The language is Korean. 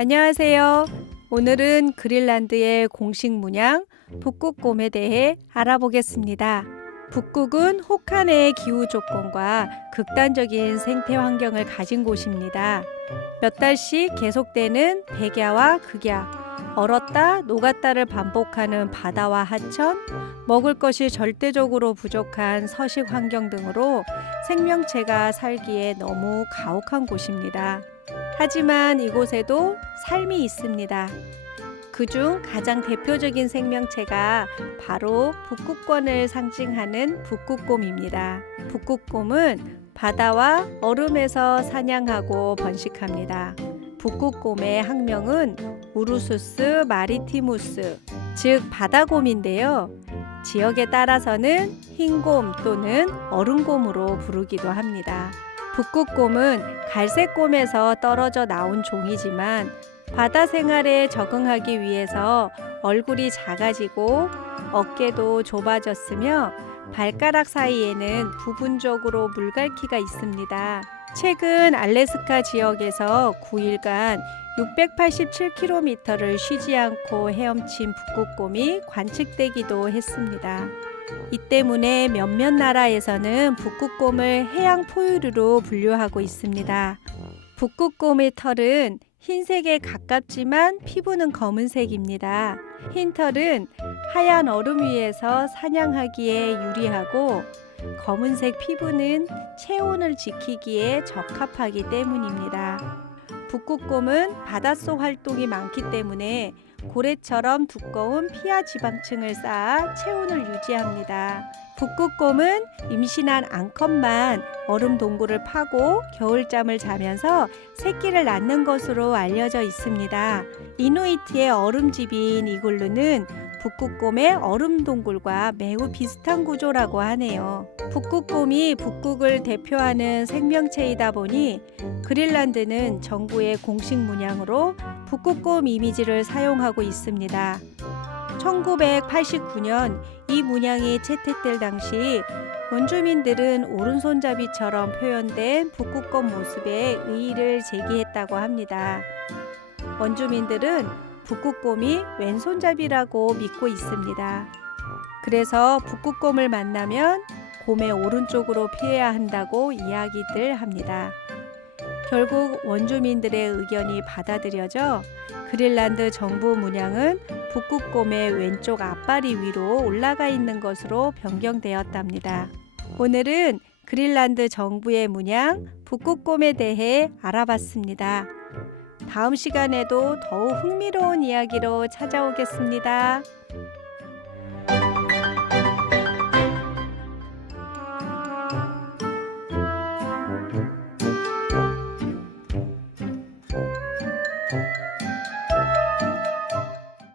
안녕하세요. 오늘은 그린란드의 공식 문양 북극곰에 대해 알아보겠습니다. 북극은 혹한의 기후 조건과 극단적인 생태 환경을 가진 곳입니다. 몇 달씩 계속되는 백야와 극야, 얼었다 녹았다를 반복하는 바다와 하천, 먹을 것이 절대적으로 부족한 서식 환경 등으로 생명체가 살기에 너무 가혹한 곳입니다. 하지만 이곳에도 삶이 있습니다. 그중 가장 대표적인 생명체가 바로 북극권을 상징하는 북극곰입니다. 북극곰은 바다와 얼음에서 사냥하고 번식합니다. 북극곰의 학명은 우루수스 마리티무스, 즉 바다곰인데요. 지역에 따라서는 흰곰 또는 얼음곰으로 부르기도 합니다. 북극곰은 갈색곰에서 떨어져 나온 종이지만 바다 생활에 적응하기 위해서 얼굴이 작아지고 어깨도 좁아졌으며 발가락 사이에는 부분적으로 물갈퀴가 있습니다. 최근 알래스카 지역에서 9일간 687km를 쉬지 않고 헤엄친 북극곰이 관측되기도 했습니다. 이 때문에 몇몇 나라에서는 북극곰을 해양 포유류로 분류하고 있습니다. 북극곰의 털은 흰색에 가깝지만 피부는 검은색입니다. 흰 털은 하얀 얼음 위에서 사냥하기에 유리하고 검은색 피부는 체온을 지키기에 적합하기 때문입니다. 북극곰은 바닷속 활동이 많기 때문에 고래처럼 두꺼운 피하 지방층을 쌓아 체온을 유지합니다. 북극곰은 임신한 암컷만 얼음 동굴을 파고 겨울잠을 자면서 새끼를 낳는 것으로 알려져 있습니다. 이누이트의 얼음집인 이글루는 북극곰의 얼음 동굴과 매우 비슷한 구조라고 하네요. 북극곰이 북극을 대표하는 생명체이다 보니 그린란드는 정부의 공식 문양으로 북극곰 이미지를 사용하고 있습니다. 1989년 이 문양이 채택될 당시 원주민들은 오른손잡이처럼 표현된 북극곰 모습에 의의를 제기했다고 합니다. 원주민들은 북극곰이 왼손잡이라고 믿고 있습니다. 그래서 북극곰을 만나면 곰의 오른쪽으로 피해야 한다고 이야기들 합니다. 결국 원주민들의 의견이 받아들여져 그린란드 정부 문양은 북극곰의 왼쪽 앞발이 위로 올라가 있는 것으로 변경되었답니다. 오늘은 그린란드 정부의 문양 북극곰에 대해 알아봤습니다. 다음 시간에도 더욱 흥미로운 이야기로 찾아오겠습니다.